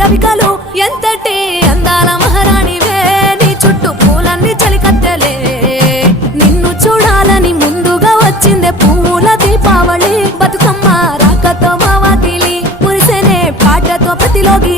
రవికలు ఎంతటి అందాల మహారాణివే నీ చుట్టూ పూలన్నీ చలికత్తెలే నిన్ను చూడాలని ముందుగా వచ్చిందే పూల దీపావళి బతుకమ్మ రాకతో మా వాకిలి మురిసెనే పాటతో ప్రతిలోకి